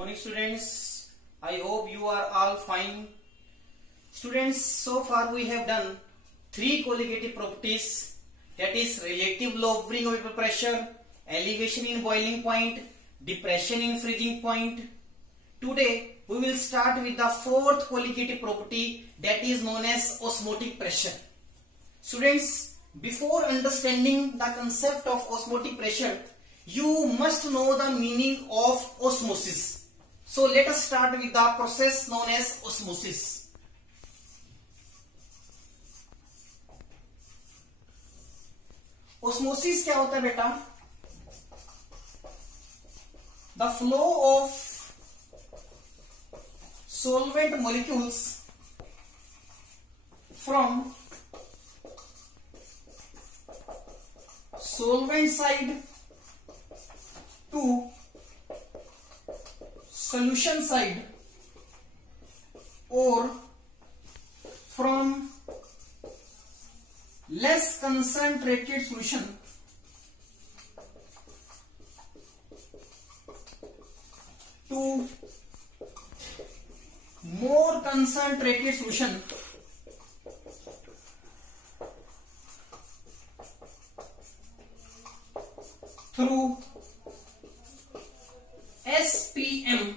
Morning students, I hope you are all fine. Students, so far we have done three colligative properties, that is relative lowering of vapor pressure, elevation in boiling point, depression in freezing point. Today we will start with the fourth colligative property, that is known as osmotic pressure. Students, before understanding the concept of osmotic pressure, you must know the meaning of osmosis. So let us start with the process known as osmosis. Osmosis क्या होता है बेटा? The flow of solvent molecules from solvent side to solution side or from less concentrated solution to more concentrated solution through SPM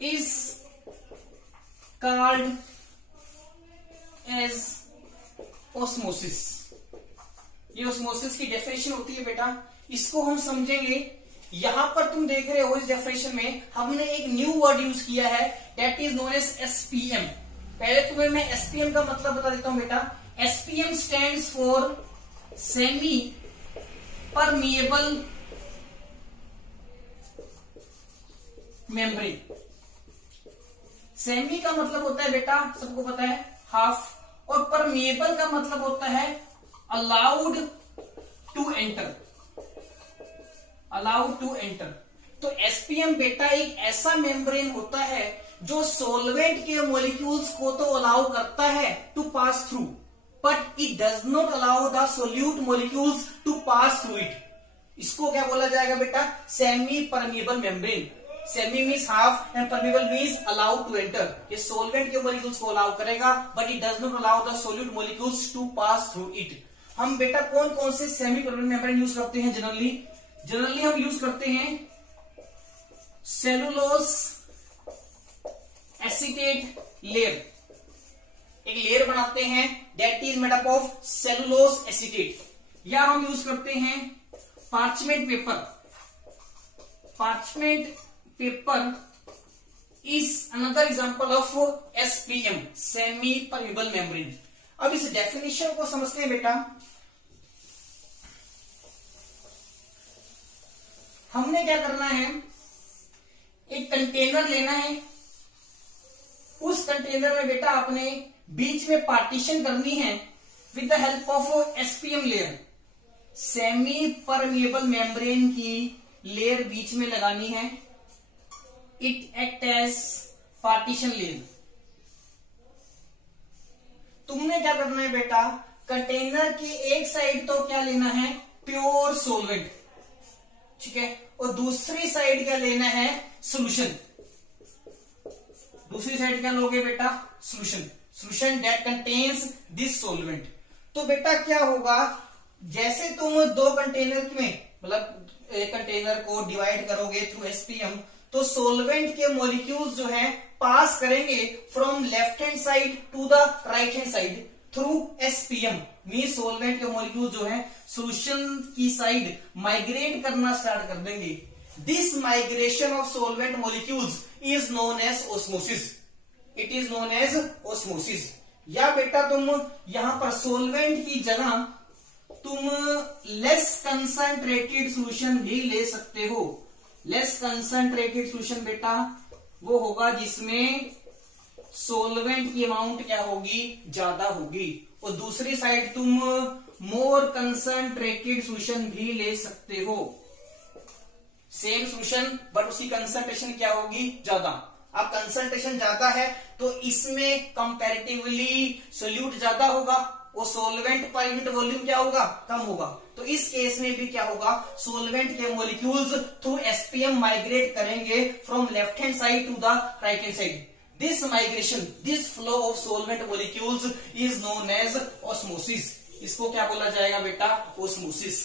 is called as osmosis. ये osmosis की definition होती है बेटा, इसको हम समझेंगे. यहां पर तुम देख रहे हो इस डेफिनेशन में हमने एक न्यू वर्ड यूज किया है, that is known as SPM. पहले तुम्हें मैं SPM का मतलब बता देता हूं बेटा. SPM stands for semi permeable membrane. Semi का मतलब होता है बेटा, सबको पता है, हाफ, और परमिएबल का मतलब होता है allowed to enter. Allowed to enter. तो SPM बेटा एक ऐसा मेम्ब्रेन होता है जो सॉल्वेंट के मॉलिक्यूल्स को तो अलाउ करता है to pass through, but it does not allow the solute molecules to pass through it. इसको क्या बोला जाएगा बेटा? Semi permeable membrane. Semi means half and permeable means allowed to enter. ये सॉल्वेंट के मॉलिक्यूल्स को अलाउ करेगा, but it does not allow the solute molecules to pass through it. हम बेटा कौन कौन से सेमी परमिएबल मेम्ब्रेन यूज करते हैं? जनरली हम यूज करते हैं सेलुलोज एसीटेट लेयर. एक लेयर बनाते हैं that is made up of cellulose acetate. या हम यूज करते हैं parchment paper. Parchment paper is another example of SPM, semi permeable membrane. अब इस डेफिनेशन को समझते हैं बेटा. हमने क्या करना है, एक कंटेनर लेना है. उस कंटेनर में बेटा आपने बीच में पार्टीशन करनी है with the help of SPM layer. Semi permeable membrane की लेयर बीच में लगानी है. It act as partition layer. तुमने क्या करना है बेटा, कंटेनर की एक साइड तो क्या लेना है, प्योर सोलवेंट, ठीक है, और दूसरी साइड क्या लेना है, सोल्यूशन. दूसरी साइड क्या लोगे बेटा, solution that contains this solvent. तो बेटा क्या होगा, जैसे तुम दो कंटेनर में मतलब एक कंटेनर को डिवाइड करोगे थ्रू SPM, तो सोलवेंट के मॉलिक्यूल्स जो हैं पास करेंगे from left hand side to the right hand side through SPM. Means solvent के मॉलिक्यूल जो हैं सोल्यूशन की साइड माइग्रेट करना स्टार्ट कर देंगे. This migration of solvent molecules is known as osmosis. It is known as osmosis. या बेटा तुम यहां पर सोलवेंट की जगह तुम लेस कंसंट्रेटेड सोल्यूशन भी ले सकते हो. लेस कंसंट्रेटेड सोल्यूशन बेटा वो होगा जिसमें सोलवेंट की अमाउंट क्या होगी, ज्यादा होगी. और दूसरी साइड तुम मोर कंसंट्रेटेड सोल्यूशन भी ले सकते हो. सेम सोल्यूशन बट उसकी कंसंट्रेशन क्या होगी, ज्यादा. अब कंसंट्रेशन ज्यादा है तो इसमें कंपैरेटिवली सोल्यूट ज्यादा होगा, वो सोलवेंट पर यूनिट वॉल्यूम क्या होगा, कम होगा। तो इस केस में भी क्या होगा, सोलवेंट के मॉलिक्यूल्स थ्रू एसपीएम माइग्रेट करेंगे from left hand side to the right hand side. This migration, this flow of solvent molecules is known as osmosis. इसको क्या बोला जाएगा बेटा, ऑस्मोसिस।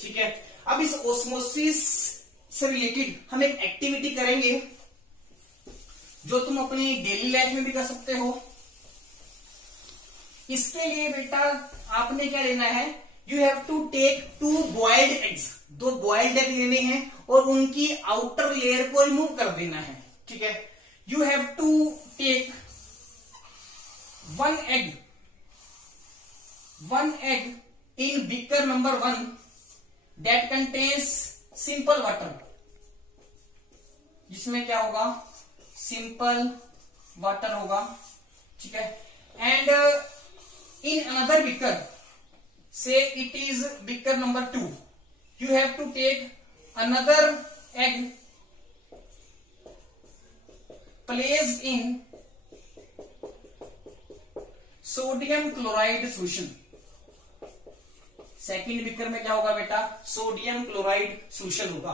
ठीक है, अब इस ऑस्मोसिस से रिलेटेड हम एक एक्टिविटी करेंगे जो तुम अपनी डेली लाइफ में भी कर सकते हो। इसके लिए बेटा आपने क्या लेना है, you have to take 2 boiled eggs, 2 boiled egg लेने हैं और उनकी आउटर लेयर को रिमूव कर देना है। ठीक है, you have to take 1 egg in beaker number 1 that contains simple water, जिसमें क्या होगा, सिंपल वाटर होगा। ठीक है, and in another beaker, say it is beaker number 2, you have to take another egg, place in sodium chloride solution। Second beaker में क्या होगा बेटा, सोडियम क्लोराइड सोल्यूशन होगा।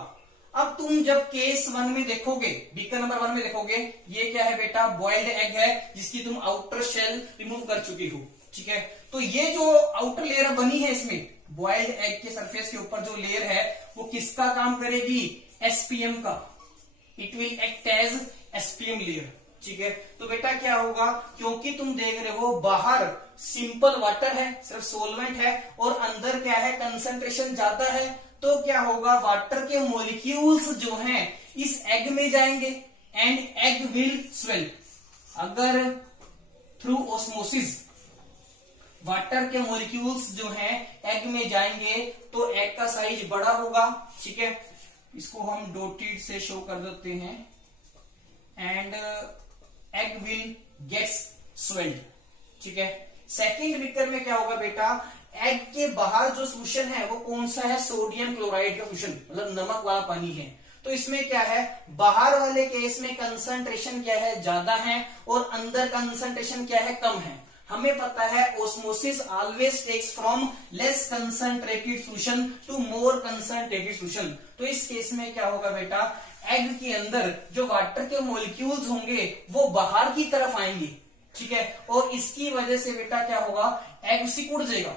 अब तुम जब केस 1 में देखोगे, बीकर नंबर 1 में देखोगे, ये क्या है बेटा, बॉइल्ड एग है जिसकी तुम आउटर शेल रिमूव कर चुकी हो। ठीक है, तो ये जो आउटर लेयर बनी है इसमें, बॉइल्ड एग के सरफेस के ऊपर जो लेयर है वो किसका काम करेगी, एसपीएम का। It will act as SPM layer. ठीक है, तो बेटा क्या होगा, क्योंकि तुम देख रहे हो बाहर सिंपल वाटर है, सिर्फ सोलवेंट है, और अंदर क्या है, कंसंट्रेशन ज्यादा है, तो क्या होगा, वाटर के मॉलिक्यूल्स जो हैं इस एग में जाएंगे एंड एग विल स्वेल। अगर थ्रू ऑस्मोसिस वाटर के मॉलिक्यूल्स जो हैं एग में जाएंगे तो एग का साइज बड़ा होगा। ठीक है, इसको हम डॉटेड से शो कर देते हैं, and egg will gets swelled. ठीक है, सेकेंड बीकर में क्या होगा बेटा, एग के बाहर जो सोल्यूशन है वो कौन सा है, सोडियम क्लोराइड का सोल्यूशन, मतलब नमक वाला पानी है। तो इसमें क्या है, बाहर वाले केस में कंसंट्रेशन क्या है, ज्यादा है, और अंदर कंसंट्रेशन क्या है, कम है। हमें पता है osmosis always takes from less concentrated solution to more concentrated solution. तो इस केस में क्या होगा बेटा, एग के अंदर जो वाटर के मॉलिक्यूल्स होंगे वो बाहर की तरफ आएंगे। ठीक है, और इसकी वजह से बेटा क्या होगा, एग सिकुड़ जाएगा।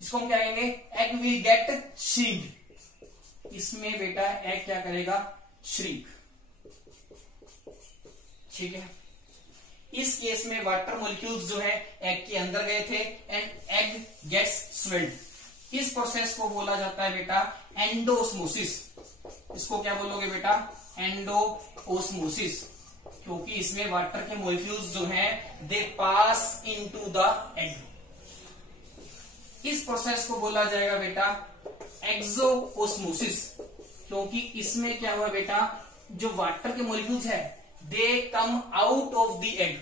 इसको हम क्या कहेंगे, एग विल गेट श्रिंक। इसमें बेटा एग क्या करेगा, श्रिंक। ठीक है, इस केस में वाटर मॉलिक्यूल्स जो है एग के अंदर गए थे एंड एग गेट्स स्वेल्ड। इस प्रोसेस को बोला जाता है बेटा एंडोस्मोसिस। इसको क्या बोलोगे बेटा, एंडोओस्मोसिस, क्योंकि इसमें वाटर के मॉलिक्यूल्स जो हैं दे पास इनटू द एग। इस प्रोसेस को बोला जाएगा बेटा एक्सोओस्मोसिस, क्योंकि इसमें क्या हुआ बेटा, जो वाटर के मॉलिक्यूल्स है they come out of the egg.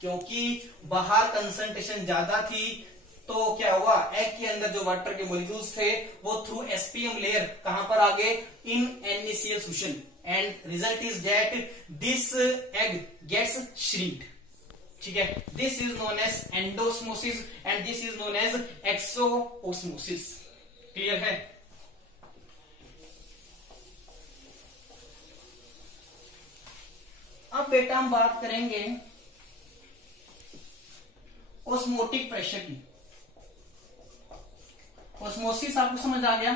क्योंकि बाहर कंसंट्रेशन ज्यादा थी तो क्या हुआ, एग के अंदर जो वाटर के मॉलिक्यूल्स थे वो थ्रू एसपीएम लेयर कहां पर आ गए, in NaCl solution, and result is that this egg gets shrinked. ठीक है, this is known as endosmosis and this is known as exosmosis. Clear है। अब बेटा हम बात करेंगे ऑस्मोटिक प्रेशर की। ऑस्मोसिस आपको समझ आ गया,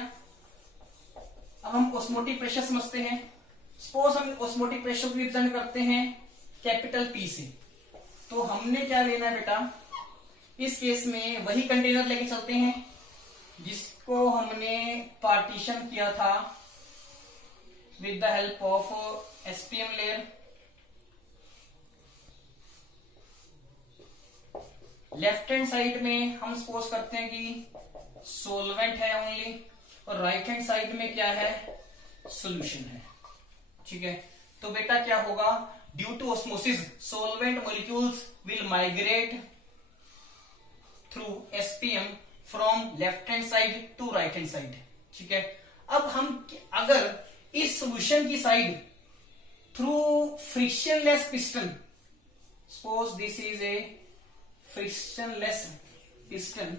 अब हम ऑस्मोटिक प्रेशर समझते हैं। सपोज हम ऑस्मोटिक प्रेशर को रिप्रेजेंट करते हैं कैपिटल P से, तो हमने क्या लेना है बेटा, इस केस में वही कंटेनर लेके चलते हैं जिसको हमने पार्टीशन किया था with the help of SPM layer. Left hand side में हम सपोज करते हैं कि सोलवेंट है ओनली, और राइट हैंड साइड में क्या है, सॉल्यूशन है। ठीक है, तो बेटा क्या होगा, due to osmosis solvent molecules will migrate through SPM from left hand side to right hand side. ठीक है, अब हम अगर इस सॉल्यूशन की side through frictionless piston, suppose this is a frictionless piston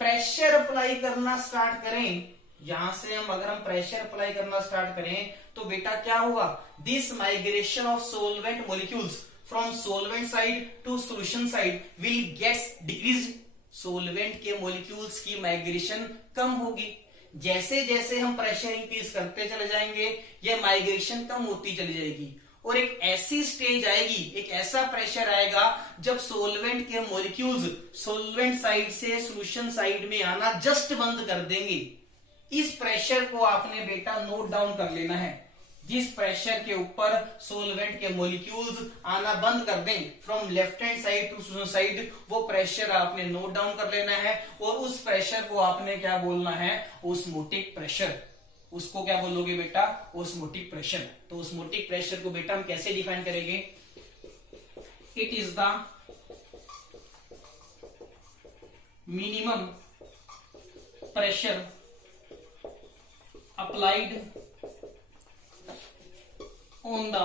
pressure apply करना स्टार्ट करें, यहां से अगर हम प्रेशर अप्लाई करना स्टार्ट करें तो बेटा क्या होगा, this migration of solvent molecules from solvent side to solution side will gets decrease. Solvent के मॉलिक्यूल्स की माइग्रेशन कम होगी। जैसे जैसे हम प्रेशर इंक्रीज करते चले जाएंगे ये माइग्रेशन कम होती चली जाएगी और एक ऐसी स्टेज आएगी, एक ऐसा प्रेशर आएगा जब सोलवेंट के मॉलिक्यूल्स सोलवेंट साइड से सॉल्यूशन साइड में आना जस्ट बंद कर देंगे। इस प्रेशर को आपने बेटा नोट डाउन कर लेना है। जिस प्रेशर के ऊपर सोलवेंट के मॉलिक्यूल्स आना बंद कर दें from left hand side to solution side, वो प्रेशर आपने नोट डाउन कर लेना है और उस प्रेशर को आपने क्या बोलना है, ओस्मोटिक प्रेशर। उसको क्या बोलोगे बेटा, ओस्मोटिक प्रेशर। तो ओस्मोटिक प्रेशर को बेटा हम कैसे डिफाइन करेंगे, it is the minimum pressure applied on the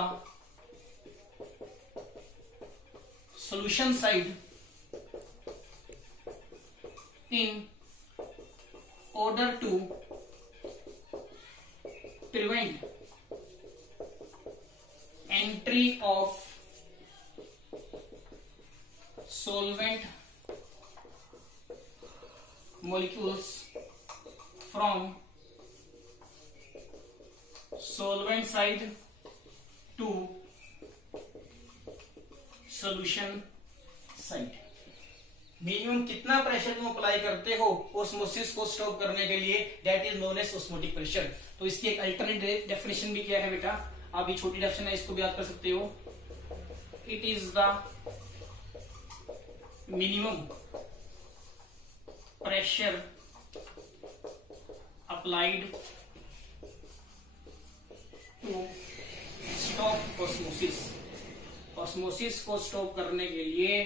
solution side in order to prevent entry of solvent molecules from solvent side to solution side. Minimum कितना प्रेशर तुम apply करते हो ओस्मोसिस को स्टॉप करने के लिए, that is known as osmotic pressure. तो इसकी एक अल्टरनेट डेफिनेशन भी क्या है बेटा, आप ये छोटी डेफिनेशन है इसको भी याद कर सकते हो। It is the minimum pressure applied to stop osmosis. Osmosis को स्टॉप करने के लिए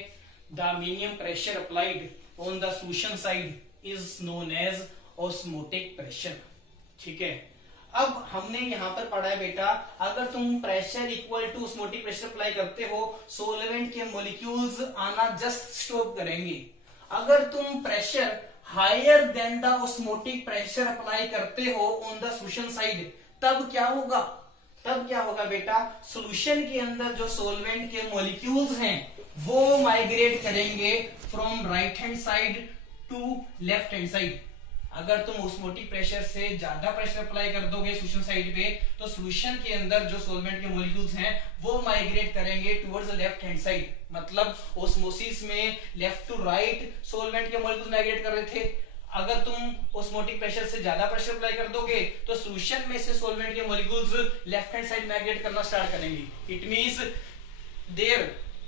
the minimum pressure applied on the solution side is known as osmotic pressure. ठीक है, अब हमने यहां पर पढ़ा है बेटा, अगर तुम pressure equal to osmotic pressure apply करते हो सोलवेंट के मॉलिक्यूल्स आना जस्ट स्टॉप करेंगे। अगर तुम pressure higher than the osmotic pressure apply करते हो ऑन द सॉल्यूशन साइड, तब क्या होगा, तब क्या होगा बेटा, सॉल्यूशन के अंदर जो सोलवेंट के मॉलिक्यूल्स हैं वो माइग्रेट करेंगे from right hand side to left hand side. अगर तुम ऑस्मोटिक प्रेशर से ज्यादा प्रेशर अप्लाई कर दोगे सॉल्यूशन साइड पे तो सॉल्यूशन के अंदर जो सोलवेंट के मॉलिक्यूल्स हैं वो माइग्रेट करेंगे टुवर्ड्स लेफ्ट हैंड साइड। मतलब ऑस्मोसिस में लेफ्ट टू राइट सोलवेंट के मॉलिक्यूल्स माइग्रेट कर रहे थे, अगर तुम ऑस्मोटिक प्रेशर से ज्यादा प्रेशर अप्लाई कर दोगे तो सॉल्यूशन में से सोलवेंट के molecules left hand side migrate करना स्टार्ट करेंगे। इट मींस देयर,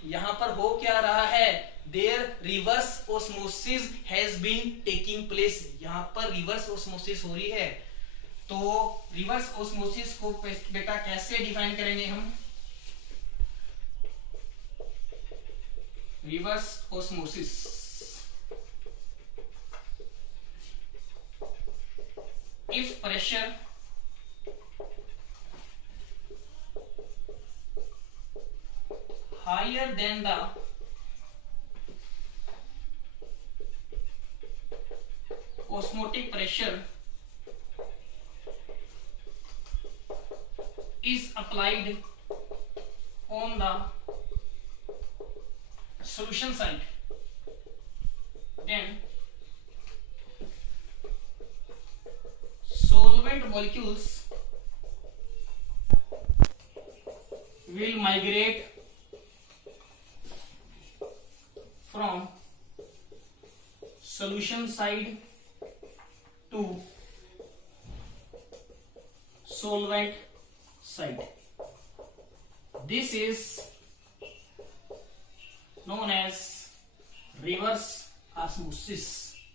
यहां पर हो क्या रहा है, there reverse osmosis has been taking place. यहां पर रिवर्स ऑस्मोसिस हो रही है। तो रिवर्स ऑस्मोसिस को बेटा कैसे डिफाइन करेंगे हम, reverse osmosis if pressure higher than the osmotic pressure is applied on the solution side, then solvent molecules will migrate from solution side to solvent side. This is known as reverse osmosis.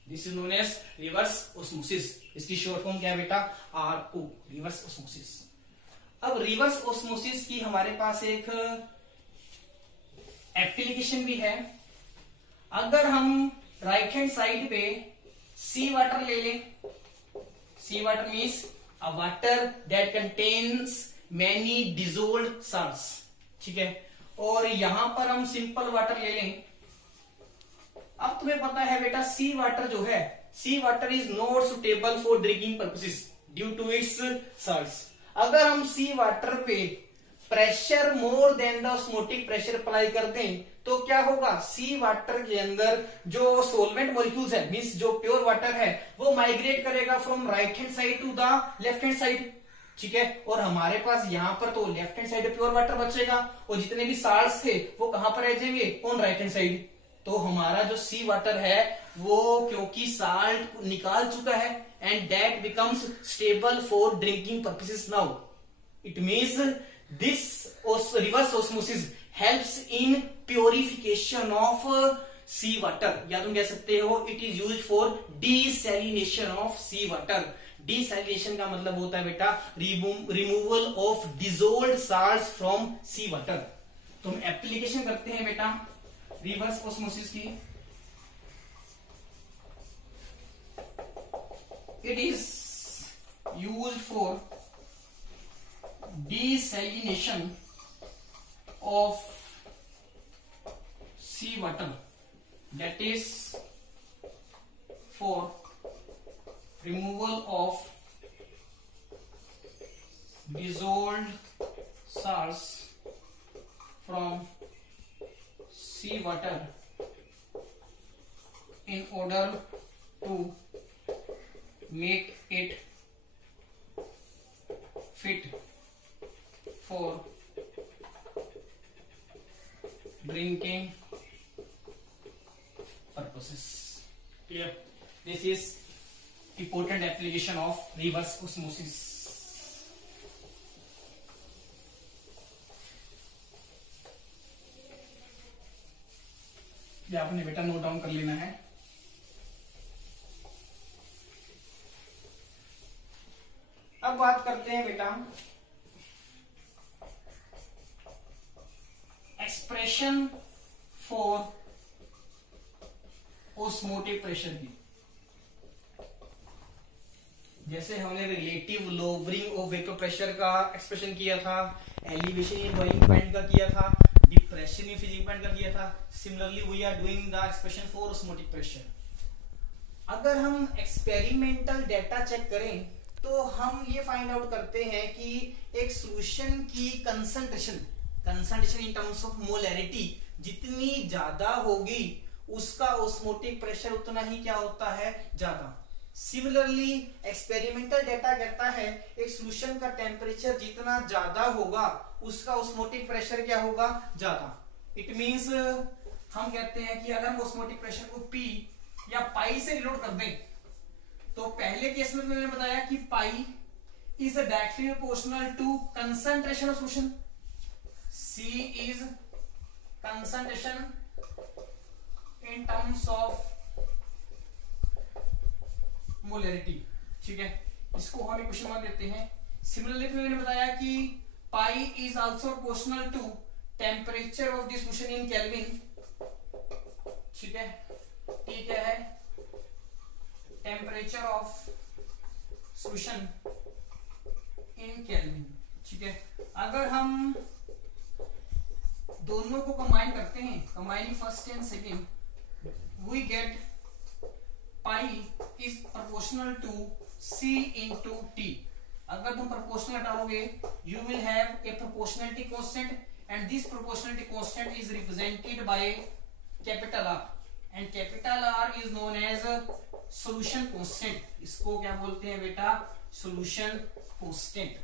This is known as reverse osmosis. इसकी short form क्या है बेटा, RO, reverse osmosis. अब reverse osmosis की हमारे पास एक application भी है। अगर हम राइट हैंड साइड पे सी वाटर ले लें, sea water means a water that contains many dissolved salts, ठीक है। और यहां पर हम सिंपल वाटर ले लें। अब तुम्हें पता है बेटा सी वाटर जो है, sea water is not suitable for drinking purposes due to its salts. अगर हम सी वाटर पे pressure more than the osmotic pressure apply कर दें तो क्या होगा, सी वाटर के अंदर जो सोलवेंट मॉलिक्यूल्स है, मींस जो प्योर वाटर है, वो माइग्रेट करेगा from right hand side to the left hand side, ठीक है। और हमारे पास यहाँ पर तो left hand side pure water बचेगा और जितने भी साल्ट्स थे वो कहां पर रह जाएंगे, ऑन राइट हैंड साइड। तो हमारा जो सी वाटर है वो क्योंकि साल्ट निकाल चुका है and that becomes stable for drinking purposes now. It means this reverse osmosis helps in purification of sea water, या तुम कह सकते हो it is used for desalination of sea water. Desalination का मतलब होता है बेटा removal of dissolved salts from sea water. तो हम एप्लीकेशन करते हैं बेटा रिवर्स ऑस्मोसिस की। It is used for desalination of sea water, that is for removal of dissolved salts from sea water in order to make it fit for drinking purposes. Clear? This is important application of reverse osmosis. ये आपने बेटा note down कर लेना है। अब बात करते हैं बेटा एक्सप्रेशन फॉर ऑस्मोटिक प्रेशर की। जैसे हमने relative lowering of vapour pressure का एक्सप्रेशन किया था, एलिवेशन इन बॉइलिंग पॉइंट का किया था, डिप्रेशन इन फ्रीजिंग पॉइंट का किया था, similarly we are doing the expression for osmotic pressure. अगर हम एक्सपेरिमेंटल डेटा चेक करें तो हम ये फाइंड आउट करते हैं कि एक सॉल्यूशन की concentration in terms of molarity जितनी ज्यादा होगी उसका ऑस्मोटिक प्रेशर उतना ही क्या होता है, ज्यादा। सिमिलरली एक्सपेरिमेंटल डेटा कहता है एक सॉल्यूशन का टेम्परेचर जितना ज्यादा होगा उसका ऑस्मोटिक प्रेशर क्या होगा, ज्यादा। इट मींस हम कहते हैं कि अगर हम ऑस्मोटिक प्रेशर को P या पाई से डिनोट कर दें तो पहले केस में मैंने बताया कि pi is directly proportional to concentration of solution, C is concentration in terms of molarity, ठीक है। इसको हम क्वेश्चन मार्क देते हैं। सिमिलरली मैंने बताया कि pi is also proportional to temperature of the solution in kelvin, ठीक है। T क्या है, temperature of solution in kelvin, ठीक है। अगर हम दोनों को कंबाइन करते हैं, combining first and second, we get pi is proportional to C into T। अगर तुम प्रोपोर्शनल हटाओगे you will have a proportionality constant and this proportionality constant is represented by capital R and capital R is known as solution constant. इसको क्या बोलते हैं बेटा, solution constant,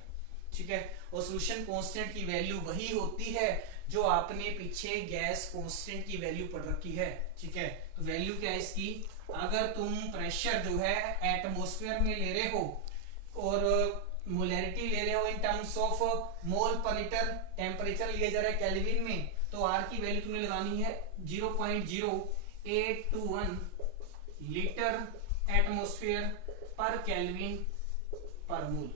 ठीक है। और सॉल्यूशन कांस्टेंट की वैल्यू वही होती है जो आपने पीछे गैस कांस्टेंट की वैल्यू पढ़ रखी है, ठीक है। तो वैल्यू क्या है इसकी, अगर तुम प्रेशर जो है एटमॉस्फेयर में ले रहे हो और मोलैरिटी ले रहे हो इन terms of mole per litre, temperature लिया जा रहा है केल्विन में, तो R की वैल्यू तुमने लगानी है 0.0821 लीटर एटमॉस्फेयर पर केल्विन पर मोल।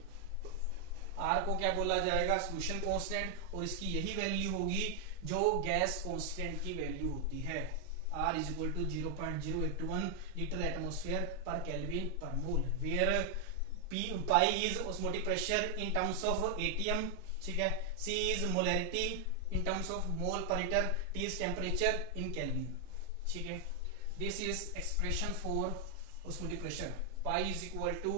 R को क्या बोला जाएगा, सॉल्यूशन कांस्टेंट, और इसकी यही वैल्यू होगी जो गैस कांस्टेंट की वैल्यू होती है। R is equal to 0.081 liter atmosphere per Kelvin per mole, where pi is osmotic pressure in terms of atm ठीक है। C is molarity in terms of mole per litre, T is temperature in kelvin, ठीक है। This is expression for osmotic pressure. Pi is equal to,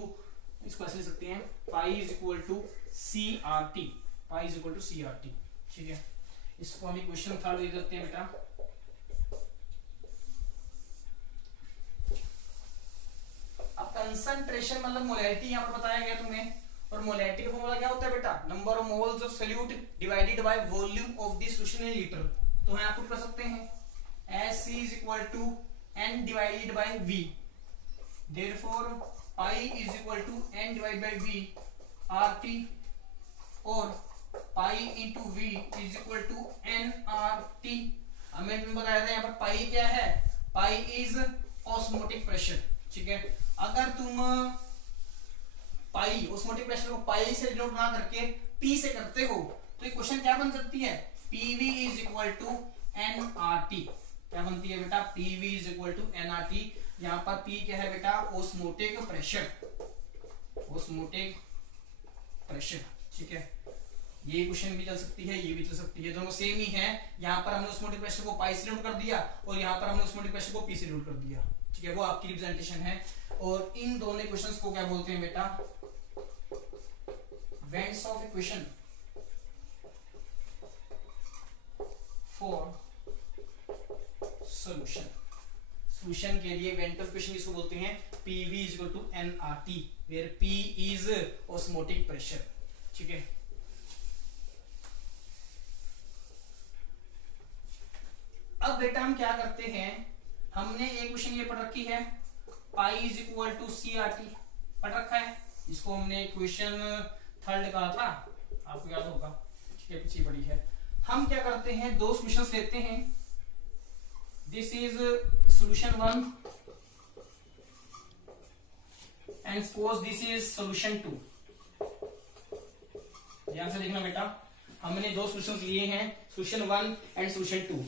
इसको ऐसे लिख सकते हैं, pi is equal to CRT, pi is equal to CRT, ठीक है। इसको हम इक्वेशन थर्ड दे देते हैं बेटा। अब कंसंट्रेशन मतलब मोलैरिटी यहाँ पर बताया गया तुम्हें, और मोलैरिटी का फॉर्मूला क्या होता है बेटा, number of moles of solute divided by volume of the solution in litre. तो हम पुट कर सकते हैं as C is equal to N divided by V, therefore pi is equal to N divided by V R T, और pi into V is equal to N R T. मैंने तुम्हें बताया था यहाँ पर पाई क्या है, पाई इज ऑस्मोटिक प्रेशर, ठीक है। अगर तुम पाई ऑस्मोटिक प्रेशर को पाई से डिनोट ना करके पी से करते हो तो इक्वेशन क्या बन सकती है, PV is equal to N R T. क्या बनती है बेटा, PV is equal to N R T. यहाँ पर पी क्या है बेटा, ऑस्मोटिक प्रेशर, ऑस्मोटिक प्रेशर, ठीक है। ये क्वेश्चन भी चल सकती है, ये भी चल सकती है, दोनों सेम ही है। यहाँ पर हमने ऑस्मोटिक प्रेशर को पाई से डिनोट कर दिया और यहाँ पर हमने ऑस्मोटिक प्रेशर को पी से डिनोट कर दिया, ठीक है। वो आपकी रिप्रेजेंटेशन है। और इन दोनों क्वेश्चंस को क्या बोलते हैं बेटा, van't Hoff equation for solution. Solution के लिए वेंट ऑफ इक्वेशन इसको बोलते हैं PV is equal to NRT, where P is osmotic pressure, ठीक है। अब बेटा हम क्या करते हैं, हमने एक क्वेश्चन ये पढ़ रखी है, pi is equal to CRT पढ़ रखा है। इसको हमने क्वेश्चन थर्ड कहा था, आपको याद होगा, ठीक है, पीछे पड़ी है। हम क्या करते हैं, दो सॉल्यूशंस लेते हैं। This is solution 1 and suppose this is solution 2। ध्यान से देखना बेटा, हमने दो सॉल्यूशंस लिए हैं, सॉल्यूशन 1 एंड सॉल्यूशन 2।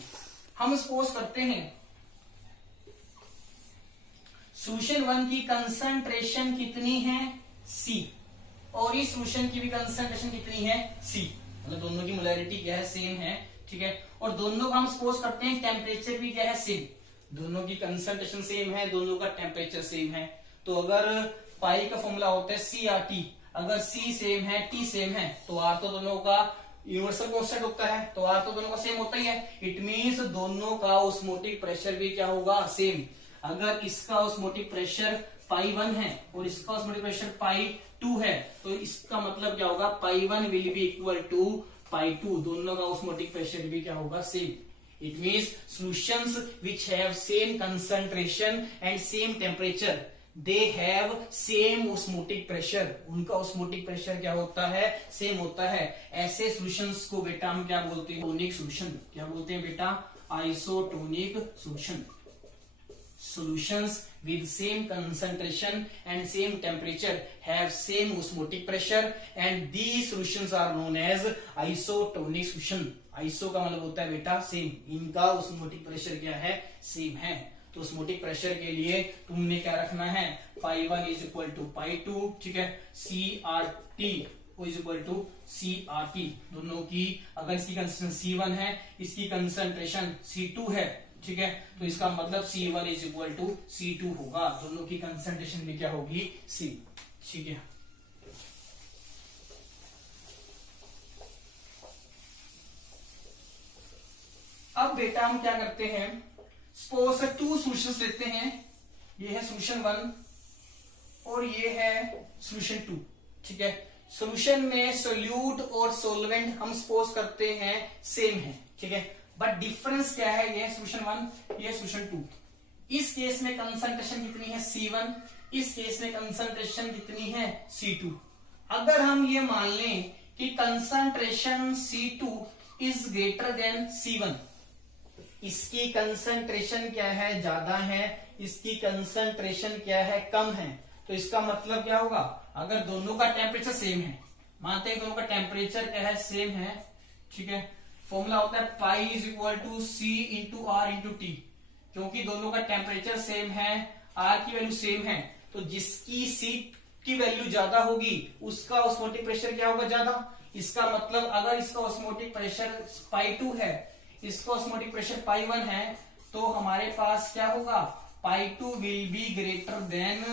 हम सपोज करते हैं सॉल्यूशन 1 की कंसंट्रेशन कितनी है C, और इस सॉल्यूशन की भी कंसंट्रेशन कितनी है C, मतलब दोनों की मोलैरिटी क्या है, सेम है, ठीक है। और दोनों का हम सपोज करते हैं टेम्परेचर भी क्या है, सेम, दोनों की कंसंट्रेशन सेम है, दोनों का टेम्परेचर सेम है। तो अगर पाई का फॉर्मूला होता है CRT, अगर C सेम है, T सेम है, तो R तो दोनों का यूनिवर्सल कांस्टेंट होता है, तो R तो दोनों का सेम होता ही है। इट मींस दोनों का ऑस्मोटिक प्रेशर भी क्या होगा, सेम। अगर इसका ऑस्मोटिक प्रेशर पाई 1 है और इसका ऑस्मोटिक प्रेशर पाई 2 है, तो इसका मतलब क्या होगा, पाई 1 will be equal to pi 2, दोनों का ऑस्मोटिक प्रेशर भी क्या होगा, same. It means solutions which have same concentration and same temperature, they have same osmotic pressure, उनका ऑस्मोटिक प्रेशर क्या होता है, सेम होता है। ऐसे सॉल्यूशंस को बेटा हम क्या बोलते हैं, टोनिक सॉल्यूशन। क्या बोलते हैं बेटा, isotonic solution. Solutions with same concentration and same temperature have same osmotic pressure and these solutions are known as isotonic solution. Iso का मतलब होता है बेटा सेम, इनका osmotic pressure क्या है, सेम है। तो osmotic pressure के लिए तुमने क्या रखना है, pi 1 is equal to pi 2, ठीक है, CRT is equal to CRT। दोनों की अगर इसकी कंसंट्रेशन C1 है, इसकी कंसंट्रेशन C2 है, ठीक है, तो इसका मतलब C1 is equal to C2 होगा, दोनों की कंसंट्रेशन भी क्या होगी, C, ठीक है। अब बेटा हम क्या करते हैं, सपोज 2 सॉल्यूशंस लेते हैं, ये है सॉल्यूशन 1 और ये है सॉल्यूशन 2, ठीक है। सॉल्यूशन में सोल्यूट और सोलवेंट हम सपोज करते हैं सेम है, ठीक है, बट डिफरेंस क्या है, ये सॉल्यूशन 1, ये सॉल्यूशन 2। इस केस में कंसंट्रेशन कितनी है, C1, इस केस में कंसंट्रेशन कितनी है, C2। अगर हम ये मान लें कि concentration C2 is greater then C1, इसकी कंसंट्रेशन क्या है, ज्यादा है, इसकी कंसंट्रेशन क्या है, कम है, तो इसका मतलब क्या होगा, अगर दोनों का टेम्परेचर सेम है, मानते हैं दोनों का टेम्परेचर क्या है, सेम है, ठीक है, फॉर्मूला होता है pi is equal to C into R into T। क्योंकि दोनों का टेम्परेचर सेम है, R की वैल्यू सेम है, तो जिसकी C की वैल्यू ज्यादा होगी उसका ऑस्मोटिक प्रेशर क्या होगा, ज्यादा। इसका मतलब अगर इसका ऑस्मोटिक प्रेशर π2 है, इसका ऑस्मोटिक प्रेशर π1 है, तो हमारे पास क्या होगा, π2 will be greater than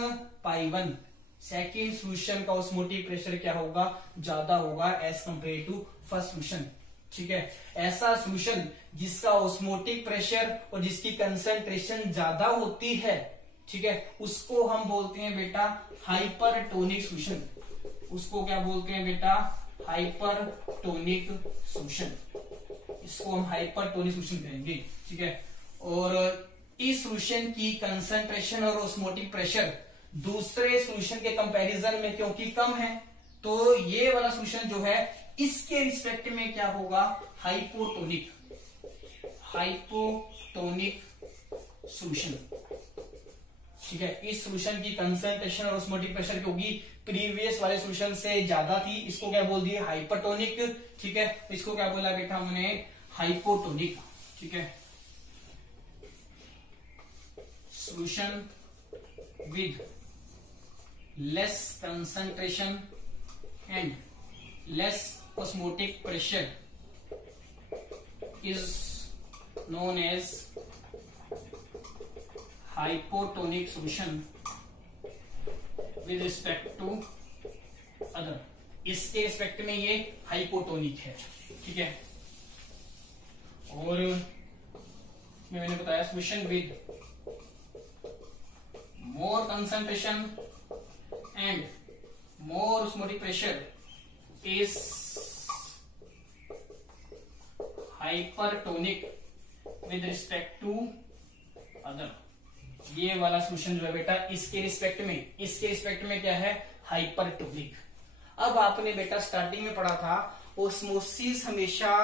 π1। Second solution का ऑस्मोटिक प्रेशर क्या होगा, ज्यादा होगा as compare to first solution. ठीक है, ऐसा सोल्यूशन जिसका ऑस्मोटिक प्रेशर और जिसकी कंसंट्रेशन ज्यादा होती है, ठीक है, उसको हम बोलते हैं बेटा हाइपरटोनिक सोल्यूशन। उसको क्या बोलते हैं बेटा, हाइपरटोनिक सोल्यूशन। इसको हम हाइपरटोनिक सोल्यूशन कहेंगे। ठीक है, और इस सोल्यूशन की कंसंट्रेशन और ऑस्मोटिक प्रेशर दूसरे सोल्यूशन के कंपैरिजन में क्योंकि कम है, तो ये वाला सोल्यूशन जो है इसके रिस्पेक्ट में क्या होगा, हाइपोटोनिक, हाइपोटोनिक सोल्यूशन। ठीक है, इस सोल्यूशन की कंसंट्रेशन और ऑस्मोटिक प्रेशर क्योंकि प्रीवियस वाले सोल्यूशन से ज्यादा थी, इसको क्या बोल दिए, हाइपरटोनिक। ठीक है, इसको क्या बोला बेटा हमने, हाइपोटोनिक। ठीक है, solution with less concentration and less osmotic pressure is known as hypotonic solution with respect to other। इसके रिस्पेक्ट में ये हाइपोटोनिक है। ठीक है, और मैंने बताया solution with more concentration and more osmotic pressure is hypertonic with respect to other. ये वाला सोल्यूशन जो है बेटा इसके रिस्पेक्ट में क्या है, हाइपरटोनिक। अब आपने बेटा स्टार्टिंग में पढ़ा था ओस्मोसिस हमेशा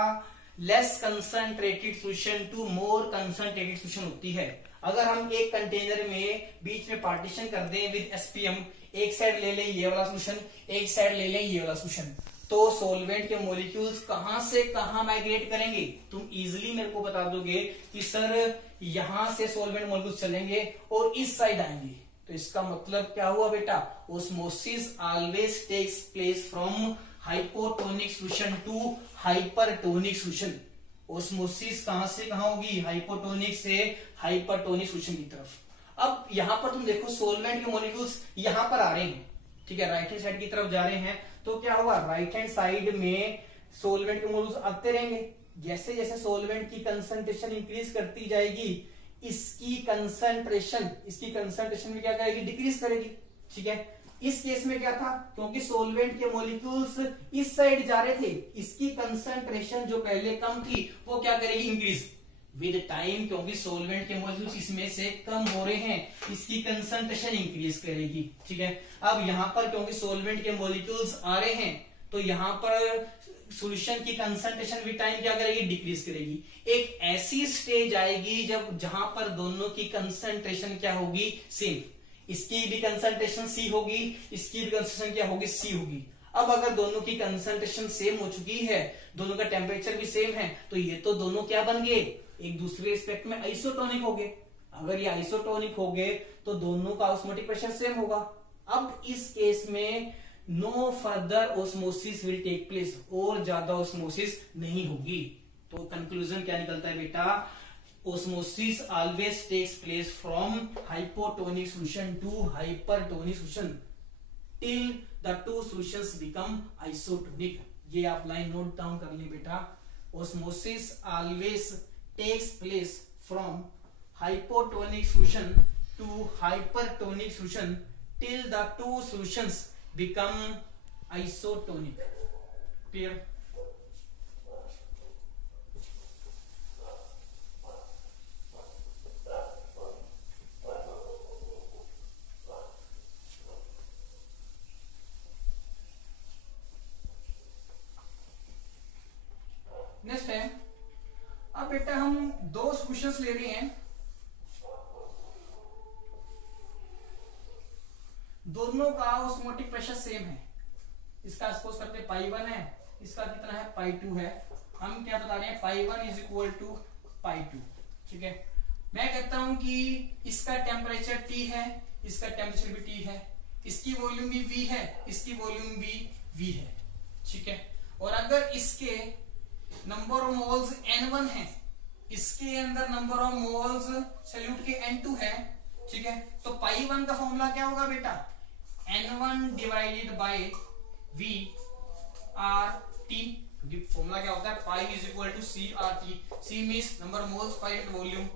less concentrated solution to more concentrated solution होती है। अगर हम एक कंटेनर में बीच में पार्टीशन कर दें विद एसपीएम, एक साइड ले लें ये वाला सोल्यूशन, एक साइड ले लें ये वाला सोल्यूशन, तो सॉल्वेंट के मॉलिक्यूल्स कहां से कहां माइग्रेट करेंगे। तुम इजीली मेरे को बता दोगे कि सर यहां से सॉल्वेंट मॉलिक्यूल्स चलेंगे और इस साइड आएंगे, तो इसका मतलब क्या हुआ बेटा, osmosis always takes place from hypotonic solution to hypertonic solution. Osmosis कहां से कहां होगी, हाइपोटोनिक से हाइपरटोनिक सोल्यूशन की तरफ। अब यहां पर तुम देखो सॉल्वेंट के मॉलिक्यूल्स यहां पर आ रहे हैं, ठीक है, राइट हैंड साइड की तरफ जा रहे हैं, तो क्या हुआ, राइट हैंड साइड में सॉल्वेंट के मॉलिक्यूल्स आते रहेंगे। जैसे जैसे सॉल्वेंट की कंसंट्रेशन इंक्रीज करती जाएगी, इसकी कंसंट्रेशन में क्या करेगी, डिक्रीज करेगी। ठीक है, इस केस में क्या था, क्योंकि सॉल्वेंट के मॉलिक्यूल्स इस साइड जा रहे थे, इसकी कंसंट्रेशन जो पहले कम थी वो क्या करेगी, इंक्रीज विद टाइम। क्योंकि सॉल्वेंट के मॉलिक्यूल्स इसमें से कम हो रहे हैं, इसकी कंसंट्रेशन इंक्रीज करेगी। ठीक है, अब यहां पर क्योंकि सॉल्वेंट के मॉलिक्यूल्स आ रहे हैं, तो यहां पर सॉल्यूशन की कंसंट्रेशन विद टाइम क्या करेगी, डिक्रीज करेगी। एक ऐसी स्टेज आएगी जब जहां पर दोनों की कंसंट्रेशन क्या होगी, सेम। इसकी भी कंसंट्रेशन सी होगी, इसकी भी कंसंट्रेशन क्या होगी, सी होगी। अब अगर दोनों की कंसंट्रेशन सेम हो चुकी है, दोनों का टेम्परेचर भी सेम है, तो ये तो दोनों क्या बन गए, एक दूसरे रिस्पेक्ट में आइसोटोनिक हो गए। अगर ये आइसोटोनिक हो गए तो दोनों का ऑस्मोटिक प्रेशर सेम होगा। अब इस केस में no further osmosis will take place, और ज्यादा ऑस्मोसिस नहीं होगी। तो कंक्लूजन क्या निकलता है बेटा, osmosis always takes place from hypotonic solution to hypertonic solution till the two solutions become isotonic। ये आप लाइन नोट डाउन कर लें बेटा, osmosis always takes place from hypotonic solution to hypertonic solution till the two solutions become isotonic। clear? Next है, अब बेटा हम दो सॉल्यूशंस ले रहे हैं, दोनों का ऑस्मोटिक प्रेशर सेम है। इसका सपोज करते हैं π1 है, इसका कितना है, π2 है। हम क्या बता रहे हैं, π1 इज इक्वल टू π2। ठीक है, मैं कहता हूं कि इसका टेम्परेचर T है, इसका टेम्परेचर भी T है, इसकी वॉल्यूम भी V है, इसकी वॉल्यूम भी V है। ठीक है, और अगर इसके नंबर ऑफ मोल्स N1 है, इसके अंदर नंबर ऑफ मोल्स सॉल्यूट के N2 है, ठीक है, तो पाई 1 का फॉर्मूला क्या होगा बेटा, N1 divided by V R T, क्योंकि फॉर्मूला क्या होता है, pi is equal to C R T, C means number of moles pi into volume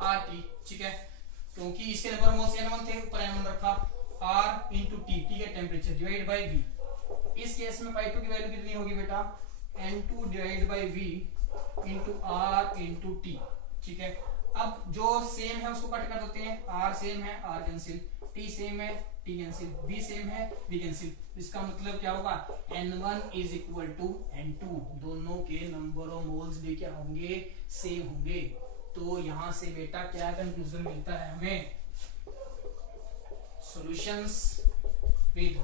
R T, ठीक है, क्योंकि इसके नंबर ऑफ मोल्स N1 थे, ऊपर N1 रखा, R इंटू टी, ठीक है, टेम्परेचर डिवाइड बाय V। इस केस में पाई 2 की वैल्यू कितनी होगी बेटा, N2 divide by V into R into T, ठीक है। अब जो सेम है उसको कट कर देते हैं, R सेम है R कैंसिल, T सेम है T कैंसिल, V सेम है V कैंसिल, इसका मतलब क्या होगा, N1 is equal to N2, दोनों के नंबर ऑफ मोल्स भी क्या होंगे, सेम होंगे। तो यहां से बेटा क्या कंक्लूजन मिलता है हमें, solutions with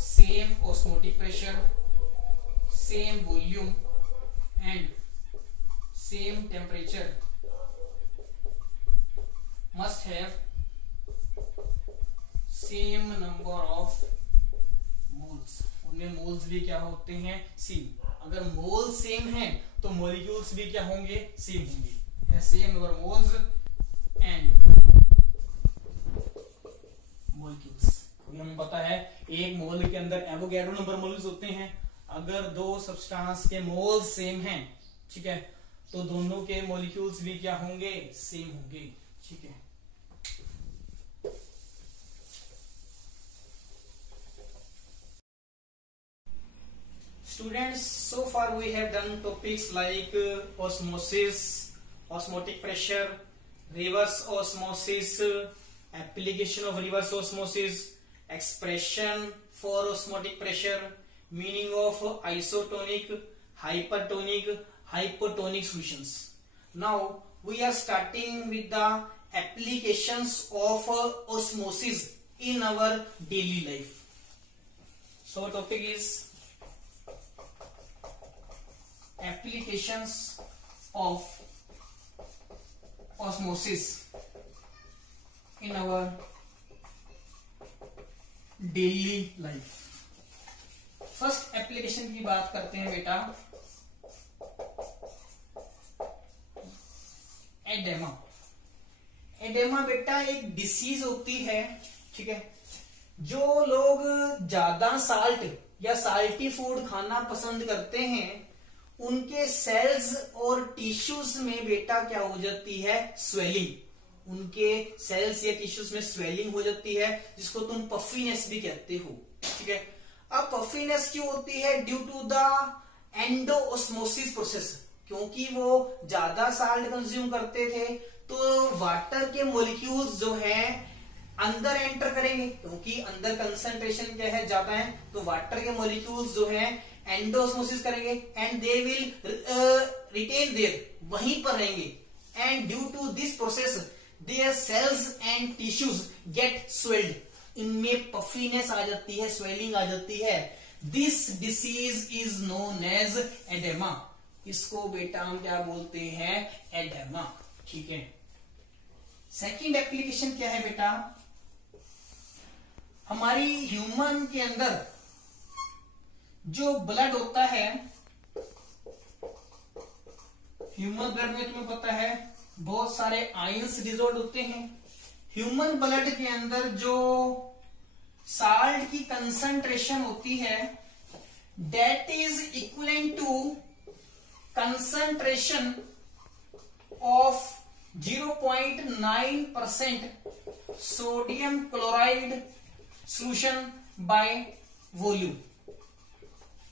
same osmotic pressure, same volume and same temperature must have same number of moles, उनमें मोल्स भी क्या होते हैं, सेम। अगर मोल सेम है तो मॉलिक्यूल्स भी क्या होंगे, सेम होंगे, same number moles and molecules. हमें पता है एक मोल के अंदर एवोगैड्रो नंबर मोल्स होते हैं, अगर दो सब्सटेंस के मोल्स सेम हैं, ठीक है, तो दोनों के मॉलिक्यूल्स भी क्या होंगे, सेम होंगे, ठीक है। Students, so far we have done topics like osmosis, osmotic pressure, reverse osmosis, application of reverse osmosis, expression for osmotic pressure, meaning of isotonic, hypertonic, hypotonic solutions. Now we are starting with the applications of osmosis in our daily life. So topic is applications of osmosis in our daily life. First application की बात करते हैं बेटा, oedema. Oedema बेटा एक disease होती है, ठीक है, जो लोग ज्यादा साल्ट या साल्टी फूड खाना पसंद करते हैं, उनके सेल्स और टिश्यूज में बेटा क्या हो जाती है, स्वेलिंग। उनके सेल्स या टिश्यूज में स्वेलिंग हो जाती है, जिसको तुम पफीनेस भी कहते हो, ठीक है। अब पफीनेस क्यों होती है, due to the endoosmosis process, क्योंकि वो ज्यादा साल्ट कंज्यूम करते थे, तो वाटर के मॉलिक्यूल्स जो है अंदर एंटर करेंगे, क्योंकि अंदर कंसंट्रेशन क्या है, ज्यादा है, तो वाटर के मॉलिक्यूल्स जो है एंडोऑस्मोसिस करेंगे and they will retain there, वहीं पर रहेंगे, and due to this process their cells and tissues get swelled, इनमें पफीनेस आ जाती है, स्वेलिंग आ जाती है। This disease is known as oedema, इसको बेटा हम क्या बोलते हैं, एडेमा, ठीक है। सेकंड एप्लीकेशन क्या है बेटा, हमारी ह्यूमन के अंदर जो ब्लड होता है, ह्यूमन ब्लड में तुम्हें पता है बहुत सारे आयंस डिजोल्व होते हैं। ह्यूमन ब्लड के अंदर जो साल्ट की कंसंट्रेशन होती है, that is equivalent to concentration of 0.9% sodium chloride solution by volume.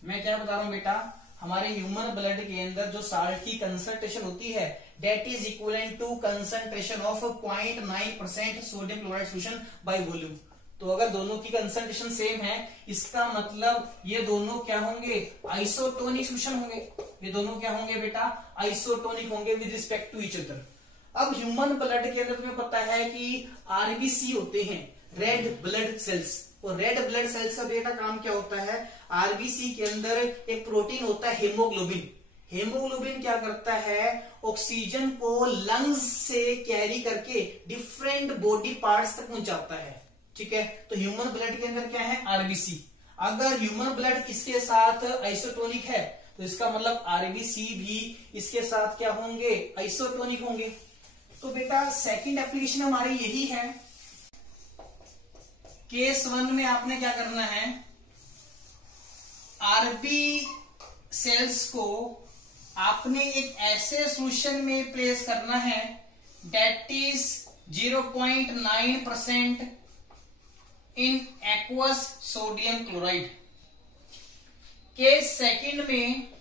मैं क्या बता रहा हूं बेटा, हमारे ह्यूमन ब्लड के अंदर जो साल्ट की कंसंट्रेशन होती है, that is equivalent to concentration of 0.9% sodium chloride solution by volume. तो अगर दोनों की कंसंट्रेशन सेम है, इसका मतलब ये दोनों क्या होंगे, आइसोटोनिक सोल्यूशन होंगे। ये दोनों क्या होंगे बेटा, आइसोटोनिक होंगे with respect to each other. अब ह्यूमन ब्लड के अंदर तुम्हें पता है कि आरबीसी होते हैं, रेड ब्लड सेल्स, और रेड ब्लड सेल्स का बेटा काम क्या होता है, आरबीसी के अंदर एक प्रोटीन होता है हेमोग्लोबिन। हेमोग्लोबिन क्या करता है, ऑक्सीजन को लंग्स से कैरी करके डिफरेंट बॉडी पार्ट्स तक पहुंचाता है, ठीक है। तो ह्यूमन ब्लड के अंदर क्या है, आरबीसी। अगर ह्यूमन ब्लड इसके साथ आइसोटोनिक है तो इसका मतलब आरबीसी भी इसके साथ क्या होंगे, आइसोटोनिक होंगे। तो बेटा सेकंड एप्लीकेशन हमारी यही है। केस 1 में आपने क्या करना है, आरबी सेल्स को आपने एक ऐसे सॉल्यूशन में प्लेस करना है that is 0.9% in aqueous sodium chloride. Case second में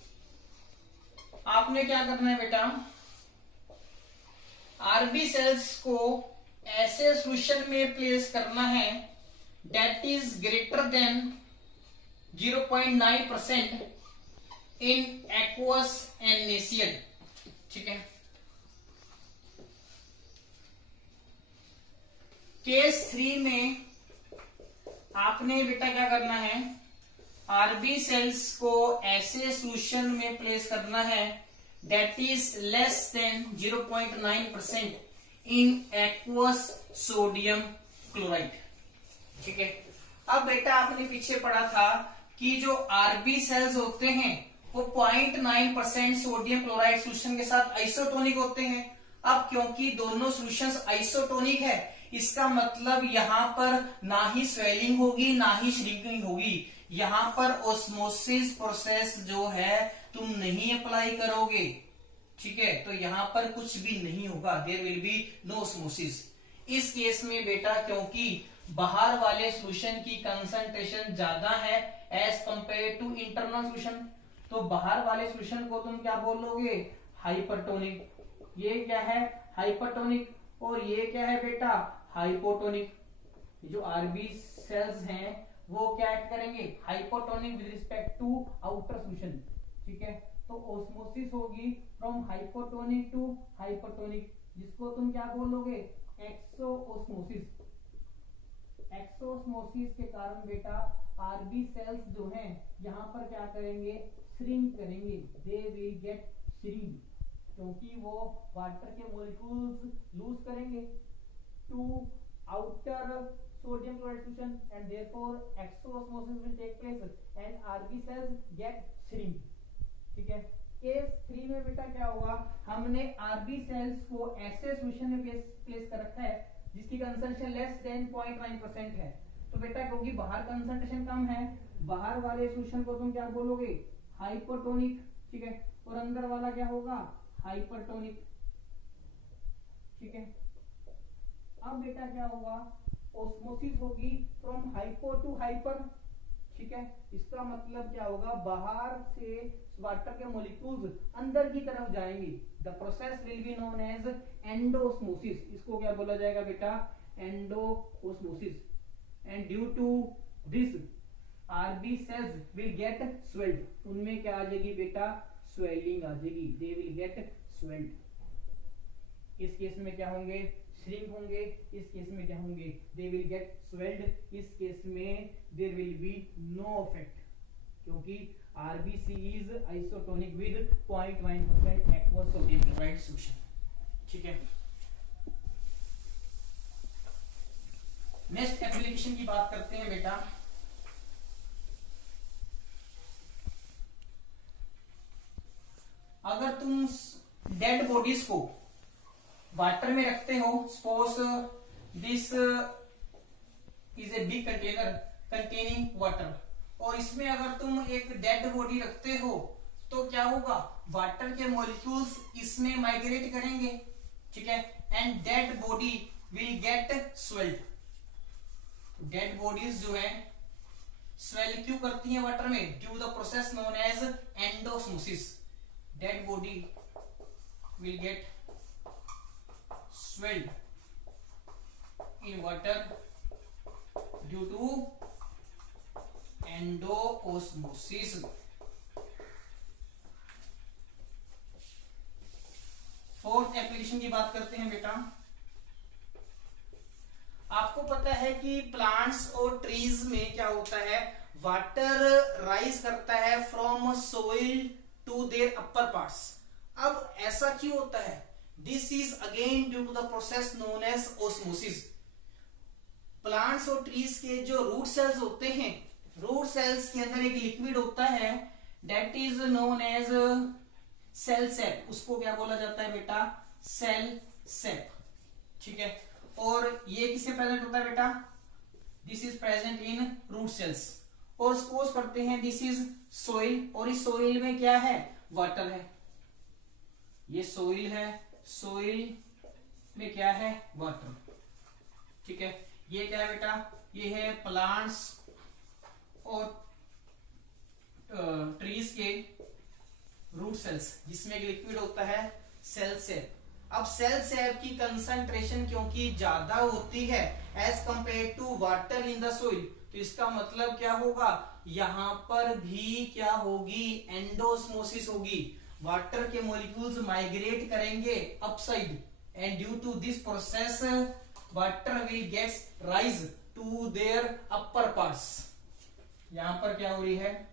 आपने क्या करना है बेटा, आरबी सेल्स को ऐसे सॉल्यूशन में प्लेस करना है that is greater than 0.9% in aqueous and NaCl. ठीक है। केस 3 में आपने बेटा क्या करना है, आरबी सेल्स को ऐसे सॉल्यूशन में प्लेस करना है that is less than 0.9% in aqueous sodium chloride. ठीक है। अब बेटा आपने पीछे पढ़ा था कि जो आरबी सेल्स होते हैं वो 0.9% सोडियम क्लोराइड सॉल्यूशन के साथ आइसोटोनिक होते हैं। अब क्योंकि दोनों सॉल्यूशंस आइसोटोनिक है, इसका मतलब यहां पर ना ही स्वेलिंग होगी ना ही श्रिंकिंग होगी। यहां पर ऑस्मोसिस प्रोसेस जो है तुम नहीं अप्लाई करोगे। ठीक है। तो यहां पर कुछ भी नहीं होगा, there will be no osmosis. इस केस में बेटा क्योंकि बाहर वाले सॉल्यूशन की कंसंट्रेशन ज्यादा है as compare to internal solution, तो बाहर वाले सॉल्यूशन को तुम क्या बोलोगे, हाइपरटोनिक। ये क्या है, हाइपरटोनिक। और ये क्या है बेटा, हाइपोटोनिक। जो आरबी सेल्स हैं वो क्या एक्ट करेंगे, hypotonic with respect to outer solution. ठीक है। तो ऑस्मोसिस होगी फ्रॉम हाइपोटोनिक टू हाइपरटोनिक, जिसको तुम क्या बोलोगे, एक्सोऑस्मोसिस। एक्सोऑस्मोसिस के कारण बेटा आरबी सेल्स जो हैं यहां पर क्या करेंगे, श्रिंक करेंगे, दे विल गेट श्रिंक, क्योंकि वो वाटर के मॉलिक्यूल्स लूज करेंगे to outer sodium chloride solution and therefore exoosmosis will take place and RB cells get shrink। ठीक है। केस 3 में बेटा क्या होगा, हमने RB cells को ऐसे सॉल्यूशन में प्लेस कर रखा है जिसकी कंसंट्रेशन लेस देन 0.9% है। तो बेटा क्योंकि बाहर कंसंट्रेशन कम है, बाहर वाले सॉल्यूशन को तुम क्या बोलोगे, हाइपोटोनिक। ठीक है। और अंदर वाला क्या होगा, हाइपरटोनिक। ठीक है। अब बेटा क्या होगा, ऑस्मोसिस होगी फ्रॉम हाइपो टू हाइपर। ठीक है। इसका मतलब क्या होगा, बाहर से वाटर के मॉलिक्यूल्स अंदर की तरफ जाएंगे। The process will be known as endosmosis. इसको क्या बोला जाएगा बेटा, endosmosis. And due to this RB cells will get swelled. उनमें क्या आ जाएगी बेटा, स्वेलिंग आ जाएगी, दे विल गेट स्वेल्ड। इस केस में क्या होंगे, श्रिंक होंगे। इस केस में क्या होंगे, दे विल गेट स्वेल्ड। इस केस में there will be no effect, क्योंकि RBC is isotonic with 0.9% aqueous sodium chloride solution. ठीक है। नेक्स्ट एप्लीकेशन की बात करते हैं बेटा। अगर तुम डेड बॉडीज को वाटर में रखते हो, suppose this is a big container containing water, और इसमें अगर तुम एक डेड बॉडी रखते हो तो क्या होगा, वाटर के मॉलिक्यूल्स इसमें माइग्रेट करेंगे। ठीक है। And dead body will get swelled. Dead bodies जो है स्वेल क्यों करती हैं वाटर में, due the process known as endosmosis. Dead body will get swelled in water due to endosmosis. Fourth application की बात करते हैं बेटा। आपको पता है कि प्लांट्स और ट्रीज में क्या होता है, वाटर राइज करता है from soil to their upper parts. अब ऐसा क्यों होता है, this is again due to the process known as osmosis. Plants और ट्रीज के जो रूट सेल्स होते हैं रूट सेल्स के अंदर एक लिक्विड होता है that is known as cell sap, उसको क्या बोला जाता है बेटा, सेल सेप, ठीक है। और ये किससे प्रेजेंट होता है बेटा, this is present in root cells. और सपोज करते हैं दिस इज सोइल, और इस सोइल में क्या है, वाटर है, ये सोइल है, सोइल में क्या है, वाटर, ठीक है। ये क्या है बेटा, ये है प्लांट्स और ट्रीज के रूट सेल्स जिसमें एक लिक्विड होता है सेल सेप। अब सेल सेप की कंसंट्रेशन क्योंकि ज्यादा होती है as compare to water in the soil, तो इसका मतलब क्या होगा, यहां पर भी क्या होगी, एंडोस्मोसिस होगी, वाटर के मॉलिक्यूल्स माइग्रेट करेंगे upside, and due to this process water will get rise to their upper parts. यहां पर क्या हो रही है,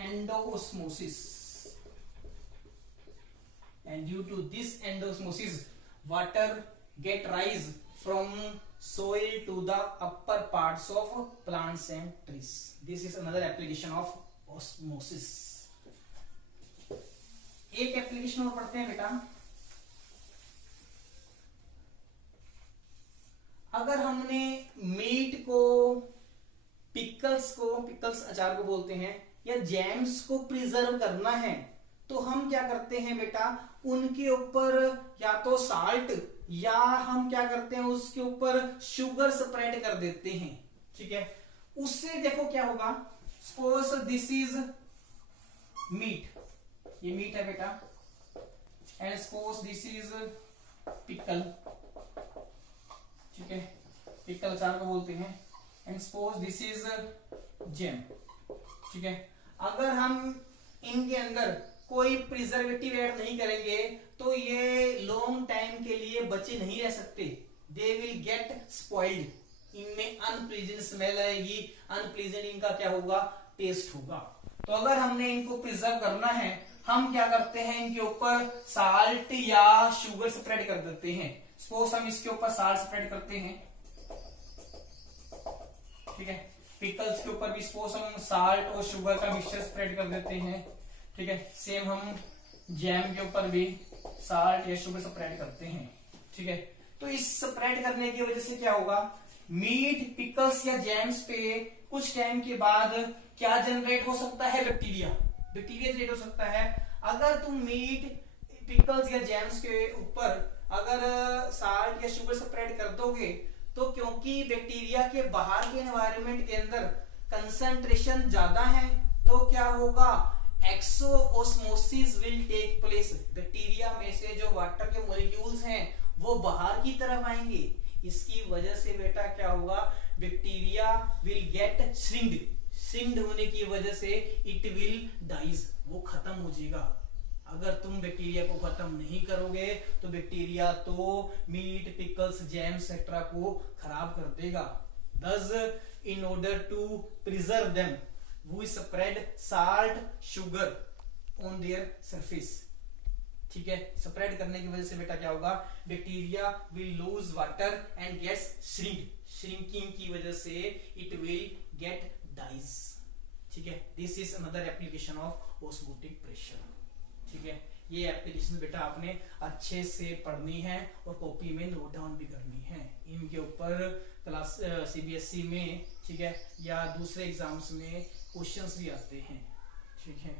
endosmosis, and due to this endosmosis water get rise from soil to the upper parts of plants and trees. This is another application of osmosis. एक application और पढ़ते हैं बेटा, अगर हमने मीट को, पिकल्स अचार को बोलते हैं, या जैम्स को प्रिजर्व करना है, तो हम क्या करते हैं बेटा, उनके ऊपर या तो साल्ट या हम क्या करते हैं उसके ऊपर शुगर स्प्रेड कर देते हैं, ठीक है। उससे देखो क्या होगा, सपोज दिस इज मीट, ये मीट है बेटा, and suppose this is pickle, ठीक है, पिकल अचार को बोलते हैं, and suppose this is jam, ठीक है। अगर हम इनके अंदर कोई प्रिजर्वेटिव ऐड नहीं करेंगे तो ये लॉन्ग टाइम के लिए बचे नहीं रह सकते, दे विल गेट स्पॉइल्ड, इनमें अनप्लीजेंट स्मेल आएगी, अनप्लीजेंट इनका क्या होगा, टेस्ट होगा। तो अगर हमने इनको प्रिजर्व करना है, हम क्या करते हैं, इनके ऊपर साल्ट या शुगर स्प्रेड कर देते हैं। सपोज हम इसके ऊपर साल्ट स्प्रेड करते हैं, ठीक है, पिकल्स के ऊपर भी सपोज हम साल्ट और शुगर का मिक्सचर स्प्रेड कर देते हैं, ठीक है। सेम हम जैम के ऊपर भी साल्ट या शुगर स्प्रेड करते हैं, ठीक है। तो इस स्प्रेड करने की वजह से क्या होगा, मीट, पिकल्स या जैम्स पे कुछ टाइम के बाद क्या जनरेट हो सकता है, बैक्टीरिया जनरेट हो सकता है। अगर तुम मीट, पिकल्स या जैम्स के ऊपर अगर साल्ट या शुगर स्प्रेड कर दोगे, तो क्योंकि बैक्टीरिया के बाहर के एनवायरनमेंट के अंदर कंसंट्रेशन ज्यादा है, तो क्या होगा, एक्सोओस्मोसिस विल टेक प्लेस, बैक्टीरिया में से जो वाटर के मॉलिक्यूल्स हैं वो बाहर की तरफ आएंगे। इसकी वजह से बेटा क्या होगा, बैक्टीरिया विल गेट श्रिंक्ड होने की वजह से इट विल डाइज, वो खत्म हो जाएगा। अगर तुम बैक्टीरिया को खत्म नहीं करोगे तो बैक्टीरिया तो मीट, पिकल्स, जैम एक्सेट्रा को खराब कर देगा। Thus, in order to preserve them, we spread salt, sugar on their surface. ठीक है, स्प्रेड करने की वजह से बेटा क्या होगा, bacteria will lose water and gets shrinking की वजह से इट विल गेट डाइज, ठीक है। This is another application of osmotic pressure, ठीक है। ये एप्लीकेशन बेटा आपने अच्छे से पढ़नी है और कॉपी में नोट डाउन भी करनी है। इनके ऊपर क्लास सीबीएसई में, ठीक है, या दूसरे एग्जाम्स में क्वेश्चंस भी आते हैं, ठीक है।